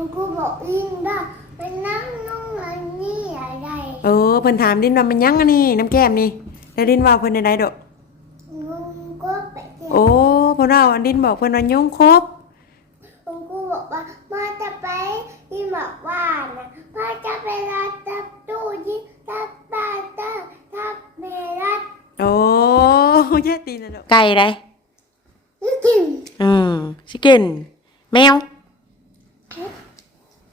คุณครูบอกลินว่าไปนั่งนุ่งอันนี้อะไรเออเพิ่นถามดินว่ามันหยังอันนี้น้ำแก้มนี่แล้วดินว่าเพิ่นได้ดอกลุงก็ไปเจอโอ้เพิ่นว่าอันดินบอกเพิ่นว่ายุงครบคุณครูบอกว่ามาจะไปที่บอกว่านะพ่อจะไปรับจับตู้ที่ทับตาเตอร์ทับเมรัดโอ้แย่ตีนนะดอกไก่ได้นี่กินอืมชิคเก้นแมว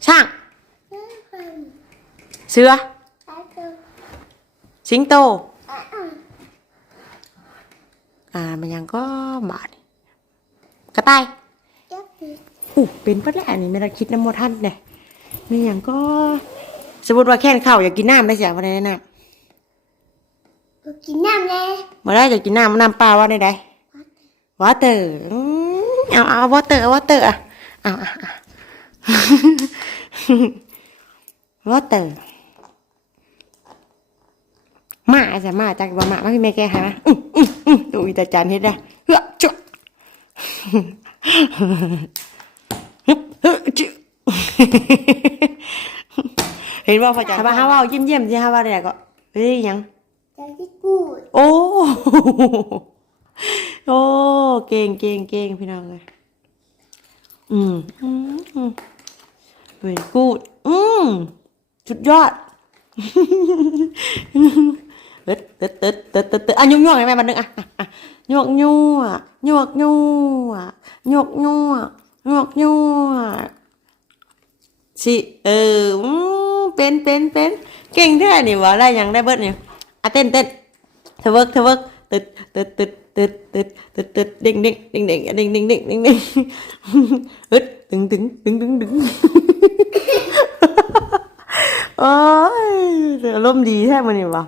ช่างนี่คือเสืออะไรคือ สิงโตอะอะอ่า มันยังก็บาดกระต่ายจับดิอู้เป็นปะแล้วอันนี้ไม่ได้คิดน้ำโมทันเนี่ยมีอย่างก็ สมมติว่าแค่นข้าวอยากกินน้ำได้เสียวันไหนน่ะกินน้ำเลยเมื่อไรอยากกินน้ำน้ำเปล่าว่าได้ไดวอเตอร์อืมเอาเอาวอเตอร์เอาวอเตอร์อะเอาเอาเอา วอเตอร์มาจะมาจากบ่มามาพี่แม่แกหามาอื้ออื้ออื้อดูอีตาจันเฮ็ดได้เฮ้อจุ๊ะฮึบฮึบจุ๊ะเห็นว่าพ่อจ๋าว่าฮาว่ายิ้มยิ้มๆสิฮาว่าได้ก็เฮ้ยหยังจะที่กูดโอ้โอ้เก่งเก่งเก่งพี่น้องเลยอืมอืม อืมเฮ้ยกูดอืมสุดยอดเตึ๊ดตึ๊ดตึ๊ดตึ๊ดตึ๊ดตึ๊ดอะยุ่งยุ่งไงแม่มันนึงอะอะอะยวกยั่วยวกยั่วยวกยั่วยวกยั่วสิเออเป็นเป็นเป็นเก่งแท้นี่วะได้ยังได้เบิร์ดเนี่ยอะเต้นเต้นเธอเวิร์กเธอเวิร์กตึ๊ดตึ๊ดตึ๊ดตึ๊ดตึ๊ดตึ๊ดตึดเด้งเด้งเด้งเด้งเด้งเด้งเด้งเด้งเด้งเฮึด ตึงตึงตึงตึงตึงโอ้ยอารมณ์ดีแท้มันนี่วะ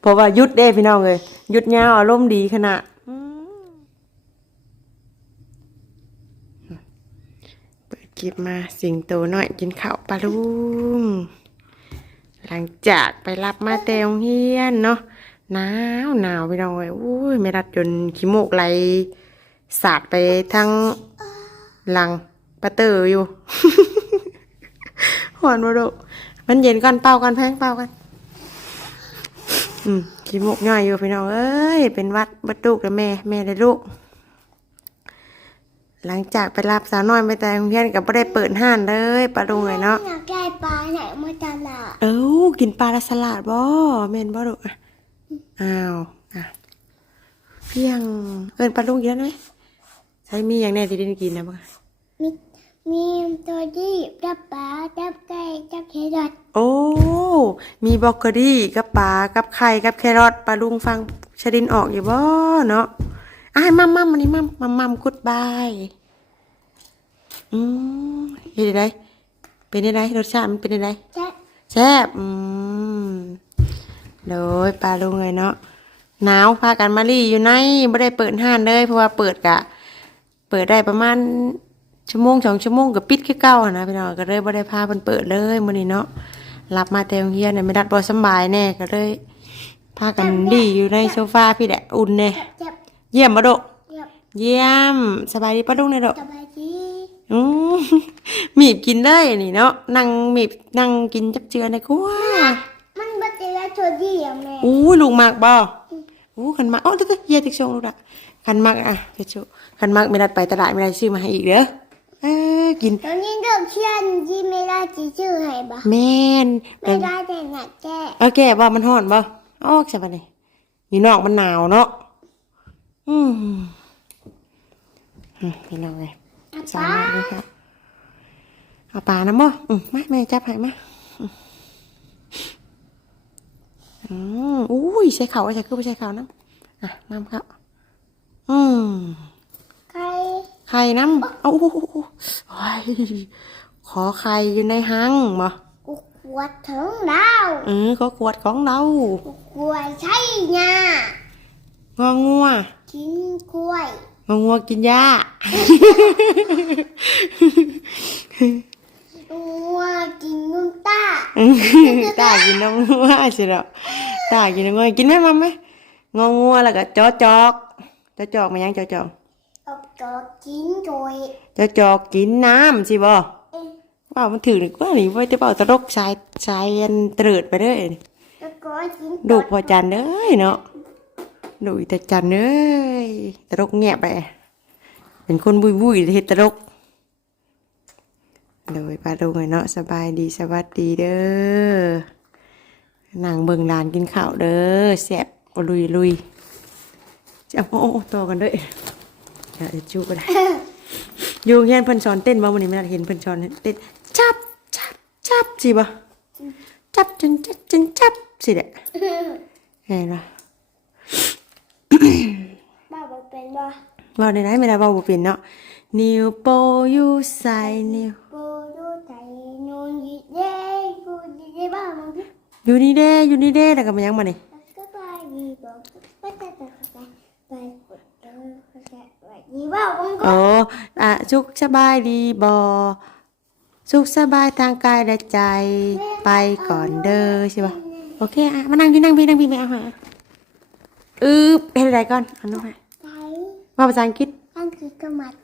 เพราะว่ายุดเด้พี่น้องเลยยุดยาอารมณ์ดีขนาดเปิดคลิปมาสิงโตหน้อยกินข้าวปลาลุงหลังจากไปรับมาแต่โรงเฮียนเนาะหนาวหนาวพี่น้องเลยอุ้ยไม่รัดจนขี้โมกไหลสาดไปทั้งหลัง ปะเตอร์อยู่หอนมาดูมันเย็นก่อนเป่ากันแพงเป่ากัน อืมขี้มุกย่อยอยู่พี่น้องเอ้ย เป็นหวัดบัดลูกกับแม่ แม่ได้ลูก หลังจากไปรับสาวน้อยไปแต่โรงเรียนกับไม่ได้เปิดห้านเลยปลาดุงเลยเนาะอยากได้ปลาไหนมาตลาดเอ้ากินปลาละสลัดบ่แม่นบ่ลูกอะอ้าวอะเพียงเอินปลาดุงกินแล้วไหมใช้มีอย่างแน่ที่ได้กินนะบ้างมี มีตัวที่จับปลาจับไก่จับแครอทโอ้ มีบรอกโคลีกับปลากับไข่กับแครอทปลาลุงฟังชดินออกอยู่บ่เนาะอ้ายมัมมัมอันนี้มัมมัมมัมกุดบายอืมเฮ็ดได้เป็นได้รสชาติมันเป็นได้จะแซ่บอืมโดยปลาลุงเลยเนาะหนาวพากันมาลี่อยู่ในไม่ได้เปิดห้านเลยเพราะว่าเปิดกะ เปิดได้ประมาณ ชั่วโมงสองชั่วโมงกับปิดแค่เก้าอะนะพี่น้องก็เลยไม่ได้พาเพิ่นเปิดเลยมื้อนี้เนาะรับมาแต่โรงเรียนเนี่ยไม่ได้บ่สำบายแน่ก็เลยพากันดีอยู่ในโซฟาพี่แหละอุ่นเนี่ยจับเยี่ยมบ่โดะจับเยี่ยมสบายดีป้าลุงเนี่ยโดะสบายดีอืมมีบกินได้นี่เนาะนั่งมีบนั่งกินจับเจือในครัวมันบัตรละตัวเดียวแม่อู้ลูกมากบ่อู้ขันมากโอ้เดี๋ยวๆเฮียติ๊กชงลูกอะขันมากอะติ๊กชงขันมากไม่ได้ไปตลาดไม่ได้ซื้อมาให้อีกเด้อเออกิน ตอนนี้เด็กเชื่อนที่ไม่ได้จะชื่อให้บ่แม่นไม่ได้แต่หนักแก้โอเคบ่มันฮ้อนบ่ออกใช่ปะนี่อยู่นอกมันหนาวเนาะอืมอืมพี่น้องเลยอะสาป้ามารถเลยครับเอาปลานะบ่อืมมาแม่จับให้มาอืมอืมอุ้ยใช้เขาใช้คือไม่ใช้เขานะอะมามครับ อืมใคร ไข่น้ำเอาโอ้โหโอ้ยขอไข่อยู่ในหังบ่กูขวดถึงดาวเออก็ขวดของเรากูกล้วยใช่ยางองัวกินกล้วยงองัวกินหญ้างัวกินนุ่มตาตากินน้ำงัวสิเนาะตากินน้ำงัวกินไหมมัมไหมงองัวแล้วก็จอจอกจอจอกมายังจอจอก เอาตัวกินกล้วยจอจอกกินน้ำสิบ่เอ้ยว่ามันถือนี่กว่านี่ว่าจะเป่าตลกชายชายอันเตริดไปเด้อแล้วก็กินดูพอจันเด้ยเนาะดูแต่จันเด้ยตลกเงียบไปเป็นคนบุยบุยๆเฮ็ดตลกโดยปลาดุงไอ้เนาะสบายดีสวัสดีเด้อนั่งเบิ่งหลานกินข้าวเด้อแซ่บบ่ลุยลุยจะเอาโอ้โอ้ต่อกันเด้อเดี๋ยวจูก็ได้ อยู่เฮียนเพิ่นสอนเต้นบ่วันนี้ไม่ได้เห็นเพิ่นสอนเต้นจับจับจับสิบ่จับจนจับจนจับสิแหละเห็นบ่บ้าบ่เป็นบ่เว้าได้ไหนไม่ได้เว้าบ่เป็นเนาะนิ้วโปอยู่ใส่นิ้วปูดูใจนูนยีเด้กูยีเด้บ้ามึงอยู่นี่เด้อยู่นี่เด้แล้วก็มายังมานี่ ก็ไปยีบอกไปไปไปไปไปกดเออไป ไปยีบ้ามึงก็โอ้อะสุขสบายดีบ่สุขสบายทางกายและใจ ไปก่อนเด้อใช่ป่ะโอเคอะมานั่งพี่นั่งพี่นั่งพี่ไม่เอาหาอือเฮ็ดอะไรก่อนเอันนู้นให้ไปว่าภาษาอังกฤษอังกฤษก็มัด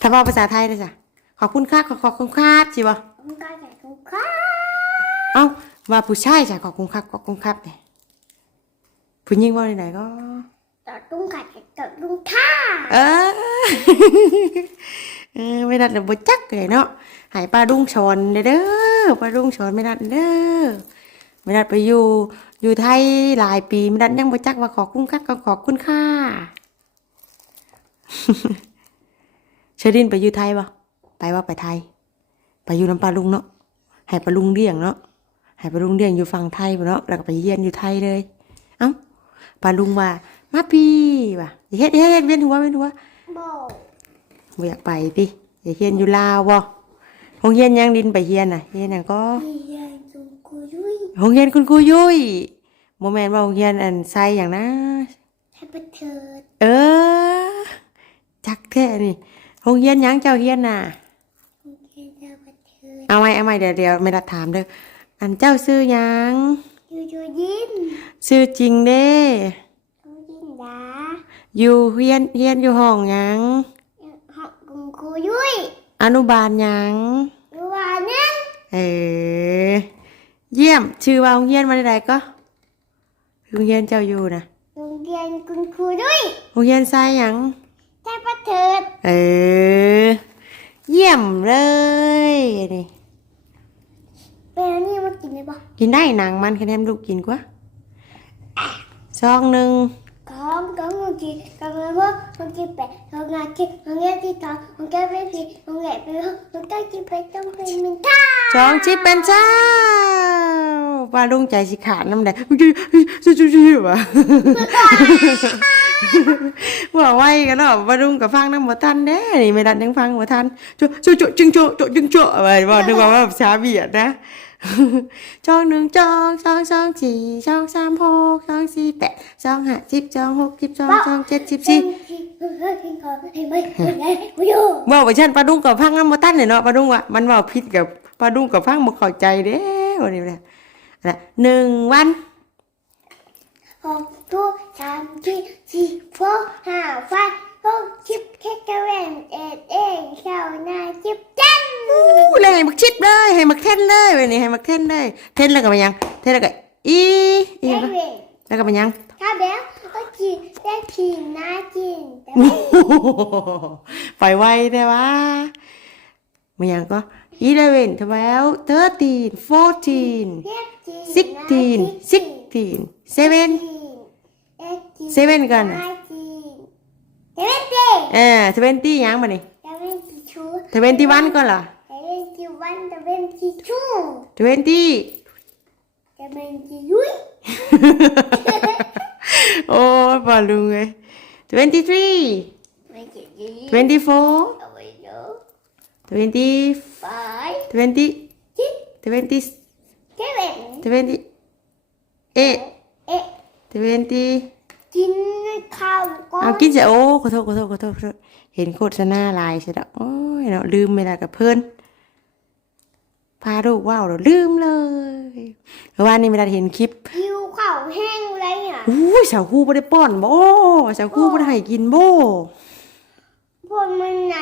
ถ้าว่าภาษาไทยได้จ้ะขอบคุณค่ะขอขอบคุณค่ะสิบ่มึงก็ใส่ถุงข้าเอ้าว่าผู้ชายจ้ะขอบคุณครับขอบคุณครับเนี่ยผู้หญิงว่าไหนๆก็ ต่อตุ้งกัดต่อตุ้งข้าเออเออไม่ได้เลยบจักเลยเนาะหายปลาดุงชอนเด้อเด้อปลาดุงชอนไม่ได้เด้อไม่ได้ไปอยู่อยู่ไทยหลายปีไม่ได้ยังบจักว่าขอคุณค่ะก็ขอคุณค่ะเชอรินไปอยู่ไทยบ่ไปว่าไปไทย ไปอยู่น้ำปลาลุงเนาะให้ปลาลุงเลี้ยงเนาะให้ปลาลุงเลี้ยงอยู่ฝั่งไทยบ่เนาะแล้วก็ไปเยี่ยนอยู่ไทยเลย เอ้าปลาลุงว่า มาพี่ว่ะอย่าเฮ็ดอย่าเฮ็ดเวียนหัวเวียนหัวโบบ่อยากไปติอย่าเฮียนอยู่ลาวบ่โรงเรียนยังดินไปเฮียนน่ะเฮียนหยังก็ยียนจุงกุยุยโรงเรียนคุณครูยุ้ยบ่แม่นว่าโรงเรียนอันไซหยังนะให้ประเถิดเออจักแท้นี่โรงเรียนหยังเจ้าเฮียนน่ะให้เจ้าประเถิดเอาใหม่เอาใหม่เดี๋ยวเดี๋ยวไม่ได้ถามเด้ออันเจ้าซื้อหยังยูยูยิ้มซื้อจริงเด้ยูยิ้มดา อยู่เฮียนเฮียนอยู่ห้องหยังหอกกุงกุยุยอนุบาลหยังยูวานั่นเออเยี่ยม ชื่อว่าโรงเรียนมาได้ก็โรงเรียนเจ้าอยู่นะโรงเรียนกุงกุยุยโรงเรียนทรายหยังให้ประเถิดเออเยี่ยมเลยนี่เป็นอันนี้มากินได้ปะกินได้หนังมันคะแนนลูกกินกว่าซองหนึ่งข องของมึงกินของมึงว่ามึงกินเป็ดของงากินของแง่ที่ทองของแก้เป็นผีของแง่เป็นห้องของแก้กินเป็ดต้องเป็นมินท่าสองชิปเป็นเจ้าปลาลุงใจสิขาดน้ำแดงจุ๊จุ๊จุ๊วะว่าไว้กันเนาะปลาลุงกับฟังน้ำบ่ทันเด้นี่ไม่ดันยังฟังบ่ทันจุ๊จุ๊จุ๊จึงจุ๊จุ๊จึงจุ๊อะไรบอกนึกว่าแบบชาเบียดนะ จองหนึ่งจองสองสองสี่จองสามหกจองสี่แปดจองห้าสิบจองหกสิบจองจองเจ็ดสิบสี่เฮ้ยกินของให้ไม่ไม่ไม่อยู่บอกไปฉันปลาดุงกับพังน้ำมาตั้นเนี่ยเนาะปลาดุงอะมันเว่าผิดกับปลาดุงกับพังบ่เข้าใจเด้วันนี้เลยนะหนึ่งวันหกทุกสามสี่สี่หกห้า ไฟหกสิบแค่กระเวนเอ็ดเอ็ดเช้าหน้าจิบจันอู้เลยให้มักชิดเลยให้มักเท่นเลยวันนี้ให้มักเท่นเลยเท่นแล้วก็มายังเท่นแล้วก็อีอีเอ็ก็ดเวนแล้วก็มายังถ้าเบลก็กินได้กินน่ากินแต่โอ้โหไปไวแต่ว่ามายังก็ eleven twelve thirteen fourteen เรียกกิน sixteen sixteen seven เซเว่นก่อนน่ะเซ เว่นตีเออ twenty ยังมานี่เซเว่นตีชู twenty one ก่อนเหรอเซเว่นตีวันเซเว่นตีชู twenty เซเว่นตียุ้ยโอ้ยบอลลุงเลย twenty three ไม่เจ็บยุ้ย twenty four เอาไว้เดี๋ยว twenty ไป twenty จิ๊บ twenty เซเว่น twenty eight เอ๊ะ twenty กินข้าวก่อเอานกินเสียโอ้ขอโทษขอโทษขอโทษขอโทษเห็นโฆษณาลายใช่แล้วโอ้ยเนาะลืมเวลากับเพื่อนพาลูกว่าวเราลืมเลยเมื่อวานนี้ไม่ได้เห็นคลิปหิวข้าวแห้งไรอะอุ้ยสาวคู่ไม่ได้ป้อนบ่สาวคู่ไม่ได้ให้กินบ่พวกมันไหน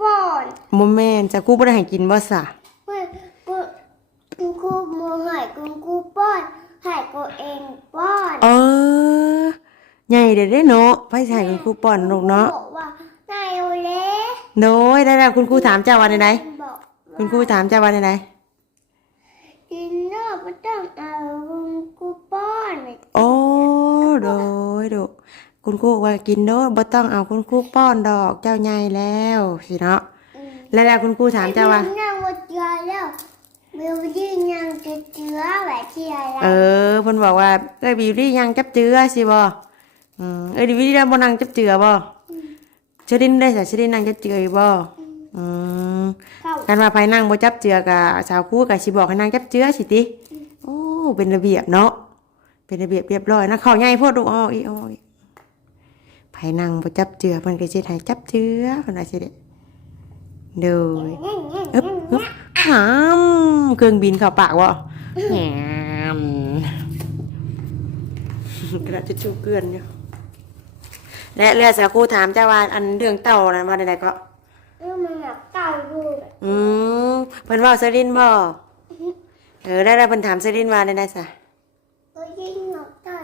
ป้อนโมแมนจะกูบ่ได้ให้กินบ่ซะเมื่อกูคุณครูโมหายคุณครูป้อนใหายกูเองป้อน เออ ใหญ่เด้อเด้เนาะไปใส่คุณครูป้อนลูกเนาะบอกว่านายโอเล่โดยได้แล้วคุณครูถามเจ้าว่าไหนบอกๆคุณครูถามเจ้าว่าไหนกินเนอะไม่ต้องเอาคุณครูป้อนๆโอ้โดยดูคุณครูว่ากินโดดบ่ต้องเอาคุณครูป้อนดอกเจ้าใหญ่แล้วสิเนาะอืมแล้วแล้วคุณครูถามเจ้าว่าบินั่งว่าเจือแล้วเบลยืนยังจะเจือแบบที่อะไรเออเพิ่นบอกว่าเอ้ยบิวตี้ยังจับเจือสิบ่ อืมเอ้ยบิวตี้ได้บ่นั่งจับเจือบ่เชอดินได้สะเชอดินนั่งจับเจืออยู่บ่อืมเข้ากันว่าภายนั่งบ่จับเจือกับสาวคู่กับสิบอกให้นั่งจับเจือสิติโอ้เป็นระเบียบเนาะเป็นระเบียบเรียบร้อยนะเข้าใหญ่โพดดูอาอีกเอาอีกภายนั่งบ่จับเจือเพิ่นก็สิให้จับเจือเพิ่นว่าสิเด้เด้ออึ๊บอึ๊บหามเครื่องบินเข้าปากวะแหมกระดาษทิชชู่เกลือนอยู่ และเรือสาคูถามเจ้าว่าอันเรื่องเต่านั้นว่าใดๆก็เออมันแบบเก่าดูแบบอืมเพิ่นเว่าเซรินบ่เออได้ได้เพิ่นถามเซรินว่าได้ๆซะก็ยิ่งหมอกเก่า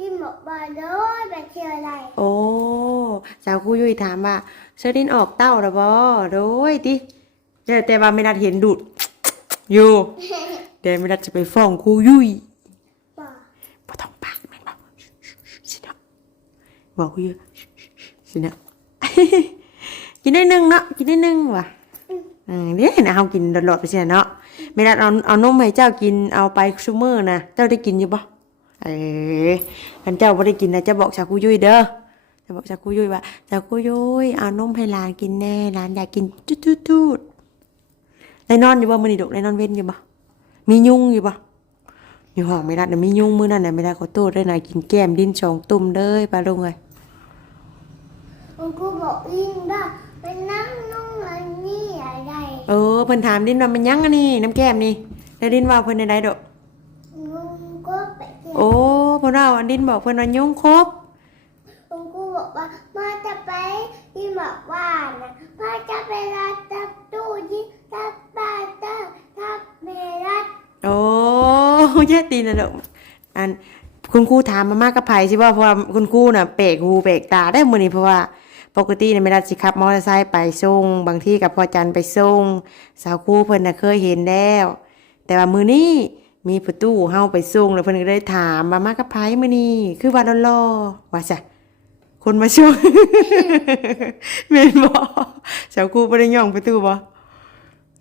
ยิ่งหมอกบาเลยแบบที่อะไรโอ้สาวคูยุ้ยถามว่าเซรินออกเต้าแล้วบ่โดยติเดี๋ยวแต่ว่าไม่นัดเห็นดุดอยู่เดี๋ยวไม่นัดจะไปฟ้องครูยุ้ย ป่า บ่ต้องปากแม่นบ่สิเนาะ บอกคุยอยู่สิเนาะกินได้หนึ่งเนาะกินได้หนึ่งว่ะอืมเด้นะเฮากินหลอดๆไปสิเนาะไม่ได้เอาเอานมให้เจ้ากินเอาไปซุมื้อนะเจ้าได้กินอยู่บ่เออคันเจ้าบ่ได้กินนะจะบอกชาคุยุยเด้อจะบอกชาคุยุยว่าชาคุยุยเอานมให้หลานกินแน่หลานอยากกินจุดๆๆได้นอนอยู่บ่มื้อนี้ดอกได้นอนเว้นอยู่บ่มียุงอยู่บ่ อยู่ห้องไม่ได้นะมียุ่งมือนั่นน่ะไม่ได้ขอโทษด้วยนะกินแก้มดิ้นสองตุ่มเด้อปลาลุงเลยคุณครูบอกยิ่งว่าไปนั่งนุ่งอันนี้อะไรเออเพิ่นถามดิ้นว่ามันยังอันนี้น้ำแก้มนี่แล้วดิ้นว่าเพิ่นได้ดอกลุงก็ไปเที่ยวโอ้เพิ่นว่าอันดิ้นบอกเพิ่นว่ายุ่งครบคุณครูบอกว่ามาจะไปที่บอกว่านะพ่อจะไปรับจับตู้ที่ทับบ้านเตอร์ทับเมรัด โอ้ แย่ตีนะดอกอันคุณครูถามมามากกับไผสิว่าเพราะว่าคุณครูน่ะเปกหูเปกตาได้มือนี้เพราะว่าปกติเนี่ยไม่ได้สิขับมอเตอร์ไซค์ไปส่งบางที่กับพ่อจันไปส่งสาวครูเพิ่นน่ะเคยเห็นแล้ว แต่ว่ามือนี้มีประตูเฮาไปส่งแล้วเพิ่นก็เลยถามว่ามากับไผมื้อนี้คือว่าดอๆว่าจ้ะคนมาช่วยแม่นบ่สาวครูบ่ได้ย่องประตูบ่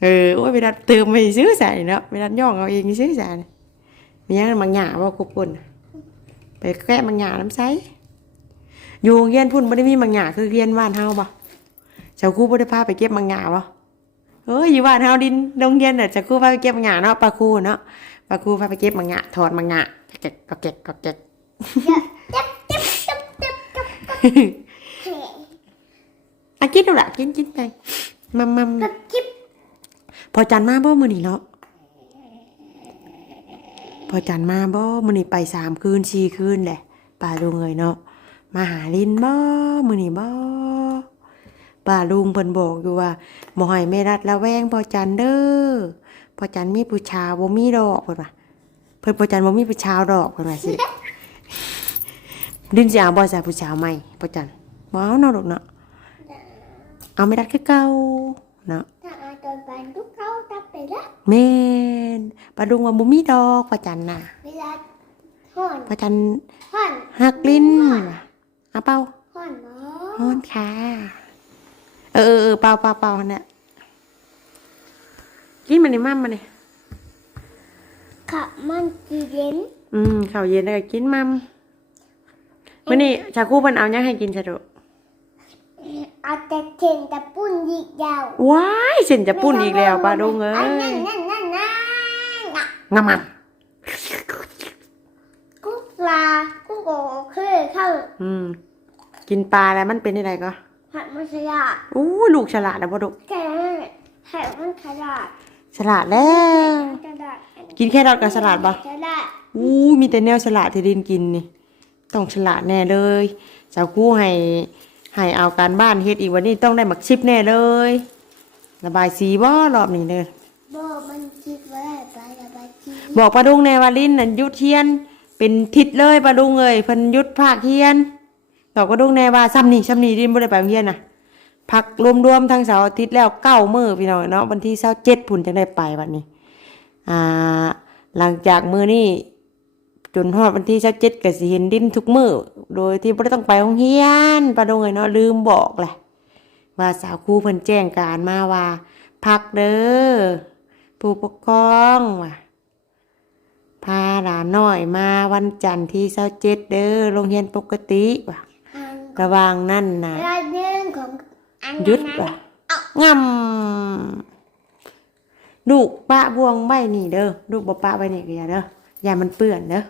เออโอ้ยเวลาเติมไม่ซื้อใส่เนาะเวลาย่องเอาเองซื้อใส่ มีหยังบางหญ้าบ่คุกคนน่ะไปแก้บางหญ้าน้ำใสอยู่โรงเรียนพุ่นบ่ได้มีบางหญ้าคือเรียนบ้านเฮาบ่สาวครูบ่ได้พาไปเก็บบางหญ้าบ่เอ้ยอยู่บ้านเฮาดินโรงเรียนน่ะจะครูพาไปเก็บมังงะเนาะปลาครูเนาะปลาครูพาไปเก็บมังงะถอดมังงะเก็กก็เก็กก็เก็กจับจับจับจับจับจับเฮ้อะกินดูละกินกินไปมัมมัมกับจิ๊บพอจันมาบ่มื้อนี้เนาะพ อจันมาบ่มื้อนี้ไปสามคืนสี่คืนแหละป้าลุงเอ้ยเนาะมาหาลินบ่มื้อนี้บ่ป้าลุงเพิ่นบอกอยู่ว่าบ่ให้แม่รัดละแวงพอจันเด้อพอจันมีผู้ชายบ่มีดอกเพิ่นว่าเพิ่นพอจันบ่มีผู้ชายดอกเพิ่นว่าสิดินสิเอาบ่ใส่ผู้ชายใหม่พอจันบ่เอาเนาะลูกเนาะเอาไม่รัดคือเก่าเนาะ ถ้าเอาตัวไปทุกเขาทับไปละแม่นปลาดุงว่าบ่มีดอกพอจันน่ะเวลาห่อนพอจันห่อนหักลิ้นเอาเป้าห่อนหมอฮ้อนค่ะ เออเออเออเป่าเป่าเป่าหั่นน่ะกินมันนี่มั่มมันนี่ขับมันจีเย็น อืมข้าวเย็นแล้วก็กินมั่มมื้อนี้ชาคูเพิ่นเอาหยังให้กินซะดุ เอาแต่เข็นแต่ปุ้นยิกยาวว้ายเส้นจะปุ้นอีกแล้วปลาดุงเอ้อันยนั่นนั่นนั่นนั่นน่ะงามกุ๊กปลากุ๊กโกคือเข้าๆอืม กินปลาแล้วมันเป็นยังไงก็ผัดมัสยาอู้ลูกฉลาดนะพ่อดุแค่นั้นแค่มันขนาดฉลาดแล้วกระดาษกินแค่ดอกกับฉลาดปะกระดาษอู้มีแต่แนวฉลาดที่ดินกินนี่ ต้องฉลาดแน่เลยสาวกู้ให้ ให้เอาการบ้านเฮ็ดอีกวันนี้ต้องได้หมักชิปแน่เลย ระบายสีบ่รอบนี้เด้อบอกมันคิดไว้ไประบายทีบอกปลาดุงในวาลินน่ะหยุดเทียน เป็นทิศเลยปลาดุงเอ้ยเพิ่นหยุดภาคเทียนบอกปลาดุงในว่าซ้ำนี่ซ้ำนี่ดินบ่ได้ไปโรงเรียนน่ะพักรวมๆทั้งเสาร์อาทิตย์แล้วเก้ามื้อพี่น้องเนาะวันที่27พุ่นจังได้ไปบัดนี้ อ่า หลังจากมื้อนี้ จนฮอดวันที่27ก็สิเห็นดินทุกมื้อโดยที่บ่ได้ต้องไปโรงเรียนปลาดุงเอ้ยเนาะลืมบอกแหละว่าสาวครูเพิ่นแจ้งการมาว่า พักเด้อผู้ปกครองว่ะพาหลานน้อยมาวันจันทร์ที่เสาเจ็ดเด้อโรงเรียนปกติว่ะอันระหว่างนั่นนะรายเดือนของอันหยุดนั้นว่ะงำลูกปะบวงใบนี่เด้อลูกบ่ปะใบนี่ก็อย่าเด้ออย่ามันเปื้อนเด้อ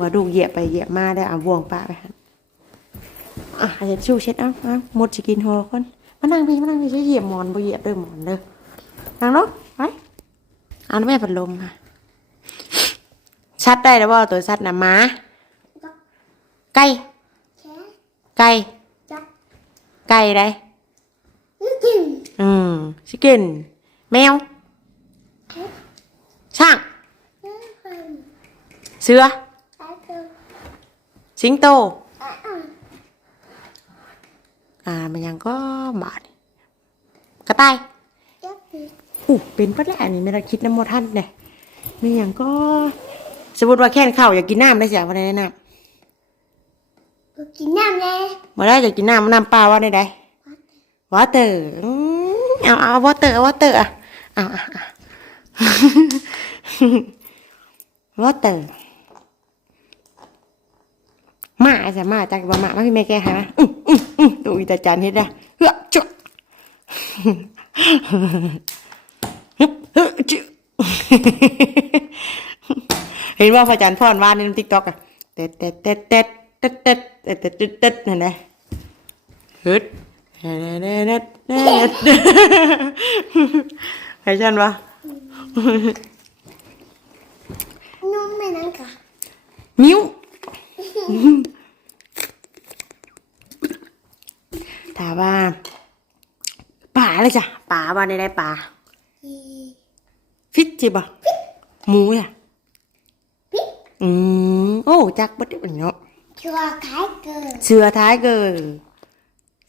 ว่าลูกเหยียบไปเหยียบมาได้อเอาบวงปะไปหันอะเช็ดชูเช็ดเอาเอาหมดสิกินหอคนมานั่งพี่มานั่งพี่ใช้เหยียบหมอนบ่เหยียบเด้อหมอนเด้อนั่งเนาะไปเอาน้ำแม่พัดลมค่ะชัดได้แล้วว่าตัวชัดนะหมาไก่แค่ไก่จักไก่ได้นึกถึงอืมชิคเก้นแมวช่างนึกถึงเสือตาตัว สิงโตอะอะอ่า มันยังก็บาดกระต่ายจักดิอู้เป็นปะเนี่ยอันนี้ไม่ได้คิดน้ำโมทันเนี่ยมีอย่างก็ สมมติว่าแค่นข้าวอยากกินน้ำได้เสียวันไหนน้กูกินน้ำเลยำมาได้อยากกินน้ำน้ำเปล่าว่าได้ไดวอเตอร์อืมเอาเอาวอเตอร์วอเตอร์อะเอาเอาเอาวอเตอร์ มาจะมาจากบ่มามาพี่แม่แกหาอืมอืมอืมดูอีตาจันเฮ็ดได้เฮ้อจ๊ะฮึบเฮ้อจ๊ะเห็นว่าพระจันทร์พ่อนวานในติ๊กต็อกอะเต็ดเต็ดเต็ดเต็ดเต็ดเต็ดเต็ดเต็ดเต็ดนั่นแหละฮึดเด็ดเด็ดเด็ดเด็ดเด็ดใครฉันวะนุ่มไหมนั่นค่ะมิ้ว ถามว่าป่าเลยจ้ะป่าบ้านได้ได้ป่าอีฟิตจิบะหมูอะอืมโอ้จักบัดเดี๋ยวเนาะชัวร์ขายเกินเสือท้ายเกิน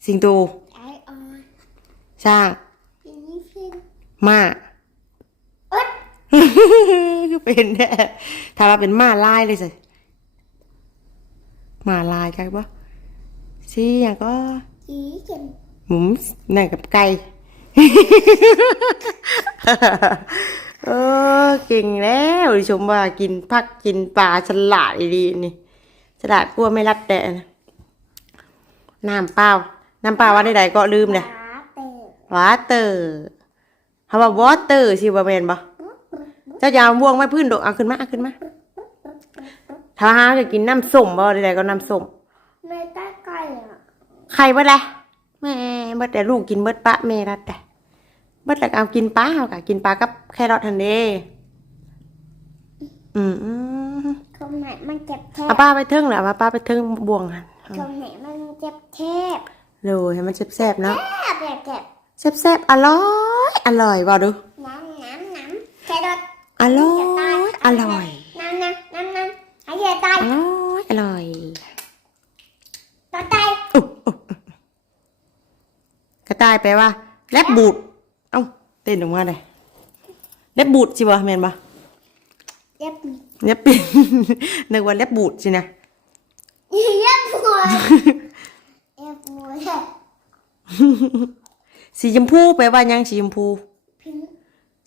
สิงโตขายออนช้างอีนี่ฟินม้าอ๊ดคือเป็นแน่ถ้าว่าเป็นม้าลายเลยสิ ม้าลายกันปะสิอย่างก็อีกันหมุมนั่นกับไก่เออเก่งแล้วดิชมว่ากินผักกินปลาฉลาดดีๆนี่ฉลาดกลัวไม่รับแต่นะน้ำเปล่าน้ำเปล่าว่าใดๆก็ลืมเลยขาเตะวาเตอร์เขาว่าวอเตอร์สิบ่แม่นบ่เจ้าอย่าเอาบ่วงไว้พื้นดอกเอาขึ้นมาเอาขึ้นมา ถ้าหาจะกินน้ำส้มบ่ใดๆก็น้ำส้มไม่ได้ไก่อะไข่เบิดเลยแม่เบิดแต่ลูกกินเบิดปะแม่รัดแต่เบิดแล้วก็เอากินปลาเอากะกินปลากับแครอททันเดอืมอืมตรงไหนมันเจ็บแทบเอาป้าไปเทิงเหรอเอาป้าไปเทิงบ่วงหันตรงไหนมันเจ็บแทบเลยให้มันแซ่บๆเนาะแทบแบบเจ็บแซ่บๆอร่อย อร่อยบ่ดูน้ำน้ำน้ำแครอทอร่อย อร่อย น้ำน้ำน้ำน้ำ หายใจตายอร่อยอร่อยต่อตายกระต่ายแปลว่าแลบบูดเอ้าเต้นออกมาเลยแลบบูดสิบ่แม่นบ่เจ็บแลบเป็นนึกว่าแลบบูดสินะเย็บหัวเย็บหัวแทบสีชมพูแปลว่าหยังสีชมพูพิง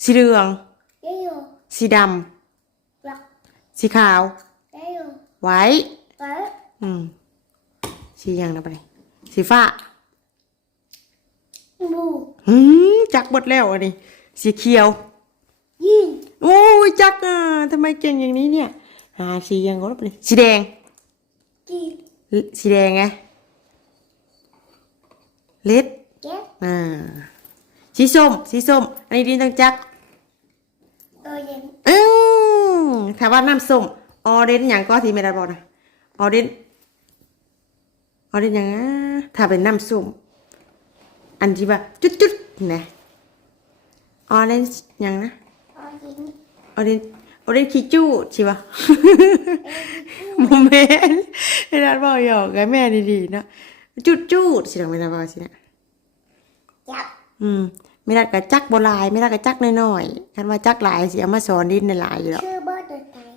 สีเหลืองเยอยู่สีดหลักำสีขาว เยอยู่ไว้เปิดอืม สีหยังนะไปเลยสีฟ้าบูหืมจักหมดแล้วอันนี้ สีเขียว ยิงโอ้ยจักอะทำไมเก่งอย่างนี้เนี่ย หาสีหยังก็ไปเลยสีแดง กีสีแดงไงเล็ดเจ็บอ่า สีส้ม สีส้ม อันนี้ดินต้องจักตัวเย็น อืมถ้าว่าน้ำส้ม ออเดนอย่างก็ที่ไม่ได้บอกนะออเดนออเดนอย่างนะถ้าเป็นน้ำส้มอันที่ว่าจุดจุดๆนะออเรนจ์หยังนะออรินออเรนออเรนคิจูใช่ปะโมเมนต์ไม่ได้บอกหยอกกับแม่ดีๆเนาะจุดจูดสิหลังไม่ได้บอกสินะจับอืมไม่ได้กับจักโบหลายไม่ได้กับจักน้อยๆคันว่าจักหลายสิเอามาสอนดินในหลายอยู่แล้ว ชื่อเบอร์ตัวไทย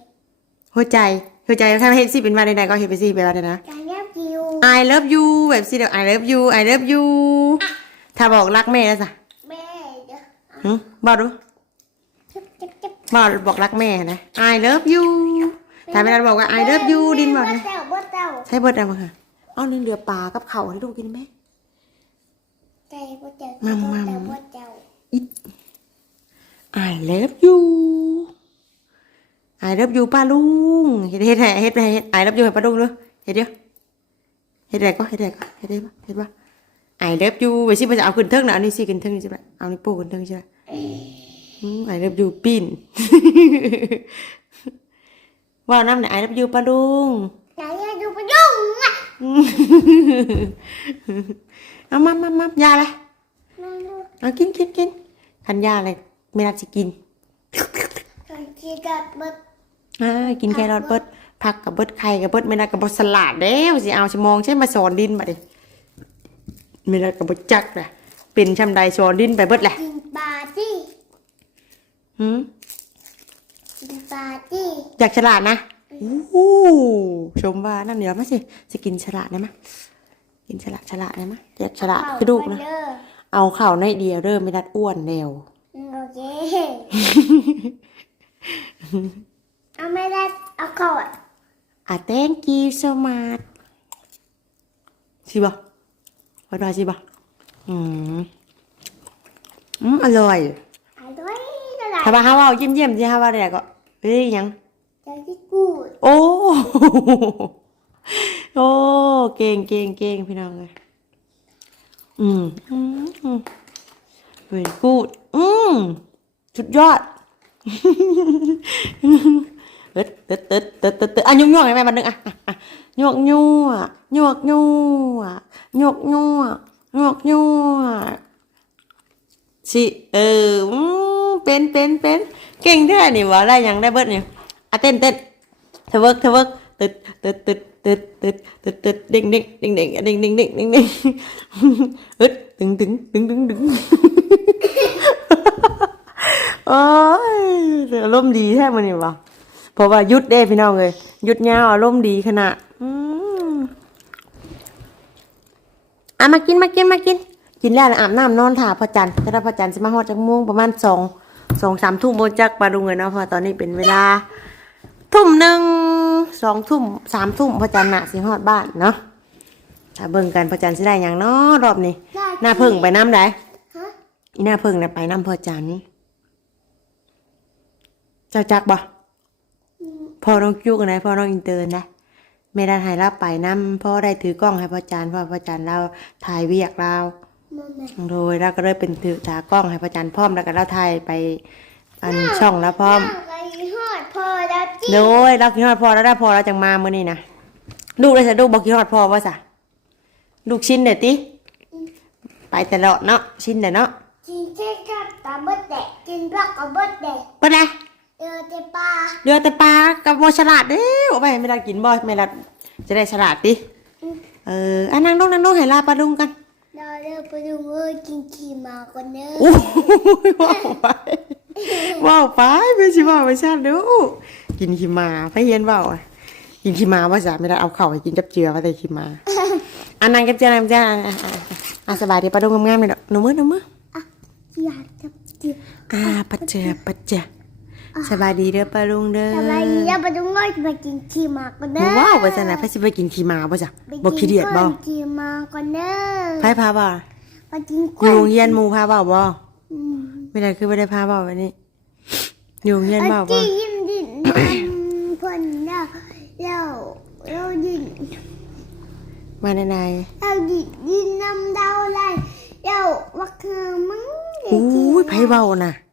หัวใจหัวใจถ้าเห็นสิเป็นวันใดๆก็เห็นไปสิเป็นวันใดนะ การยับยิว I love you แบบสิเดี๋ยว I love you I love you ถ้าบอกรักแม่แล้วสะแม่เด้อหึบอกดูจับจับจับบอกบอกรักแม่นะ I love you ถ้าไม่ได้บอกว่า I love you ดินบอกเบอนะร์เต้าเบอร์เต้าใช้เบิร์ดอะไรมาค่ะเอาเนื้อเดือปลากับเข่าวให้ลูกกินไหมใจเบอร์เต้ามัมมัมเบอร์เต้า I love you I love you ป้าลุงเฮ็ดเฮ็ดให้เฮ็ดให้เฮ็ด I love you ให้ป้าลุงด้วยเฮ็ดเดียวเฮ็ดอะไรก็เฮ็ดอะไรก็เฮ็ดได้ปะเฮ็ดปะ I love you ไปสิไปจะเอาขึ้นเทิงนะเอานี่สิขึ้นเทิงใช่ไหมเอานี่โป้ขึ้นเทิงใช่ไหมอืม I love you ปีนว่าน้ำไหน I love you ป้าลุงไหนอะดูไปยุ่งอะเอามามามายาอะไรนั่นดูเอากินกินกินคันยาอะไรไม่น่าจะกินก่อนที่จะเบิดอ่า กินแครอทเบิดผักกับเบิดไข่กับเบิดไม่น่ากับเบิดสลัดแล้วสิเอาชมองใช่มาสอนดินมาดิไม่น่ากับเบิดจักนะเป็นชำใดสอนดินไปเบิดแหละกินปลาที่หืมกินปลาที่อยากฉลาดนะอู้ชมว่านั่นเดี๋ยวมาสิจะกินฉลาดได้ไหมกินฉลาดฉลาดได้ไหมอยากฉลาดกระดูกนะเด้อเอาเข่าวในอยเดียวเริ่มไม่นัดอ้วนแล้วโอเค เอาไม่ได้เอาก่อน อะ thank you so much สิบ่ว่าได้สิบ่อืม อืม อร่อยอร่อยเท่าไหร่ถ้าว่าฮาว่าเยี่ยมเยี่ยมๆสิฮาว่าได้ก็เฮ้ยหยังใจที่กูดโอ้ โอ้ เก่งเก่งเก่งพี่น้องเลยอืม อืมอืมเฮ้ยกูดอืมสุดยอด เอิดเอิดเอิดเอิดเอิดเอิดอะยุ่งยุ่งให้แม่บันนึงอะอะอะหยวกยั่วหยวกยั่วหยวกยั่วหยวกยั่วสิเออเป็นเป็นเป็นเก่งแท้นี่วะได้ยังได้เบิดนี่อะเต้นเต้นเทเวิร์กเทเวิร์กตึดตึดตึดตึดตึดตึดตึดเด้งเด้งเด้งเด้งเด้งเด้งเด้งเด้งเด้งเอิดตึงตึงตึงตึงตึงโอ้ยอารมณ์ดีแท้มันนี่วะ ราะว่าหยุดเด้พี่น้องเลยหยุดยาวอารมณ์ดีขนาดอืมอะมากินมากินมากิน กินแล้วแล้วอาบน้ำนอนถ่าพระจันทร์จะได้พระจันทร์สิมาฮอดจักโมงประมาณสองสองสามทุ่มโมจักปลาดุงเลยเนาะเพราะตอนนี้เป็นเวลา ทุ่มหนึ่งสองทุ่มสามทุ่มพระจันทร์น่ะสิฮอดบ้านเนาะถ้าเบิ่งกันพระจันทร์สิได้หยังเนาะรอบนี้ได้หน้าเพิ่งไปน้ำได้ฮะอีหน้าเพิ่งน่ะไปน้ำพระจันทร์เจ้าจักบ่ พอน้องจุกนะพอน้องอินเตอร์นะไม่ได้ให้เราไปน้ำพ่อได้ถือกล้องให้พ่อจานเพราะพ่อจานเราถ่ายเวียกเรามาแม่โดยเราก็เลยเป็นถือตากล้องให้พ่อจานพร้อมแล้วก็เราถ่ายไปอันช่องแล้วพร้อมนั่งไอ้ฮอดพอแล้วจีโดยเราคิดฮอดพอแล้วได้พอเราจังมาเมื่อนี้นะลูกเลยสะลูกบอกคิดฮอดพอว่าสะลูกชิ้นเด็ดติไปตลอดเนาะชิ้นเด็ดเนาะกินเช่นกับตาเบิดแดกกินผักกับเบิดแดกไปไหน เออเจปลาเรือแต่ปลากับโมฉลาดเด้อไปไม่ได้กินบ่ไม่ได้จะได้ฉลาดติเอออันนั่งลงนั่งลงให้ลาปลาดุงกันเราเดินไปดูเอ้ยกินขี่มาก่อนเนอะโอ้ยว้าวไปว้าวไปไม่ใช่ว้าวไปชาติดูกินขี้หมาไปเฮียนว้าวอะกินขี้หมาว่าจะไม่ได้เอาเข่าให้กินกับเจือว่าแต่ขี้หมาอันนั้นกับเจือนั่งกับเจืออะอะอะอะสบายดีปลาดุงงามๆเลยเนาะหนูมือหนูมืออะอยากจะจิบอ่าปัจเจอปัจเจอ สบายดีเด้อปลาดุงเด้อทำไมเราไปดูเอ้ยไปกินขี่มาก่อนเนหนูอะว้าวไปซะนะพระสิไปกินขี้หมาบ่จ้ะไปบ่ขี้เดียดบ่ก้อนขี่มาก่อนเนอะไผพาบ่ไปกินอกล้ยู่วยโรงเรียนหมู่พาบ่บ่อืมไม่ได้คือไม่ได้พาบ่วันนี้อยู่โรงเรียนบ่ไอ้บ่ที่ยิ้มดินนำเพ่นเราเราเราดินมาในในเราดินดินนำเราไรเราวักเธอมึงๆอู้ยไผเว้าน่ะเรา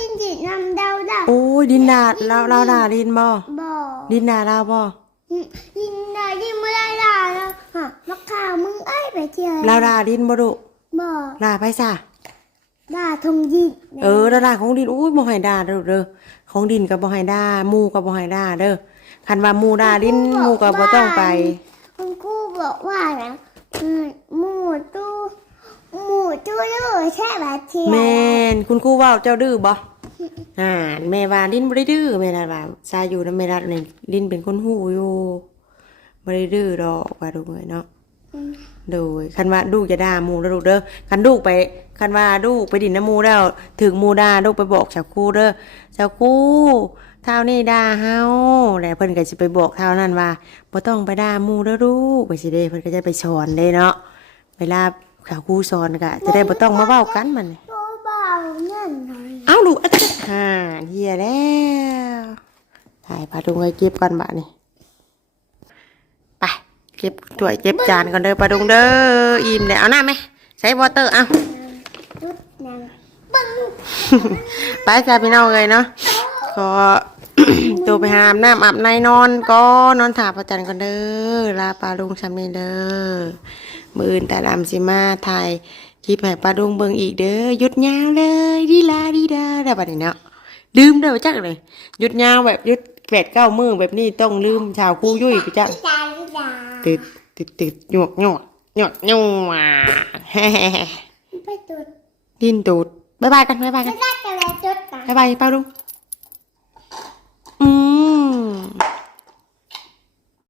เราดินดินนำเราด้โอ้ยดินดาเราเราด่าดินบ่บ่ดินดาเราบ่ดินได้ดินไม่ได้ด่าแล้วฮะวักขามึงเอ้ยไปเจอเราด่าดินบ่ดุบ่ด่าไปซะด่าทงยิงเออดาราของดินอุ้ยบ่ให้ด่าเด้อเด้อของดินก็บ่ให้ด่าหมู่ก็บ่ให้ด่าเด้อคันว่าหมู่ด่าดินหมู่ก็บ่ต้องไปคุณครูบอกว่านะหมูตู้หมูตู้ดื้อใช่ไหมเทียแม่นคุณครูว้าเจ้าดื้อบ่ อ่าแม่ว่าดินบ่ได้ดื้อแม่น่ะว่าซาอยู่นำแม่รัดนี่ดินเป็นคนหูอยู่บ่ได้ดื้อดอกว่าดูเลยเนาะโดยคันว่าลูกจะด่าหมูแล้วลูกเด้อคันลูกไปคันว่าลูกไปดินน้ำหมูแล้วถึงหมูด่าลูกไปบอกชาวครูเด้อชาวครูเท่านี้ด่าเฮาแล้วเพิ่นก็สิไปบอกเท่านั้นว่าบ่ต้องไปด่าหมูเด้อลูกไปสิเด้เพิ่นก็จะไปสอนเด้เนาะเวลาชาวครูสอนก็จะได้บ่ต้องมาเว้ากันมันตัวเบาหน่อยเอ้าลูกอะจ๊ะฮ่าเฮียแล้วถ่ายพาดุงไว้เก็บก่อนบะนี่ไปเก็บถ้วยเก็บจานก่อนเด้อปลาดุงเด้ออิ่มแล้วเอาหน้าไหมใช้วอเตอร์เอาไปจ้าพี่น้องเลยเนาะก็ตัวไปหาอาบน้ำอาบในนอนก็นอนถาพระจันก่อนเด้อลาปลาดุงชำนี้เด้อมืออื่นแต่ดำสิมาถ่าย คลิปให้ปลาดงเบิงอีกเด้อหยุดยาวเลยดีลาดีดาได้ปะเนี่ยเนาะลืมได้ปจักเลยหยุดยาวแบบหยุดแปดเก้ามือแบบนี้ต้องลืมชาวคู่ยุ่ยไปจักติดติดติดหยวกหยวกหยวกหยวกแฮ่ดินตูดบ๊ายบายกันบ๊ายบายกันบ๊ายบายปลาดงอืม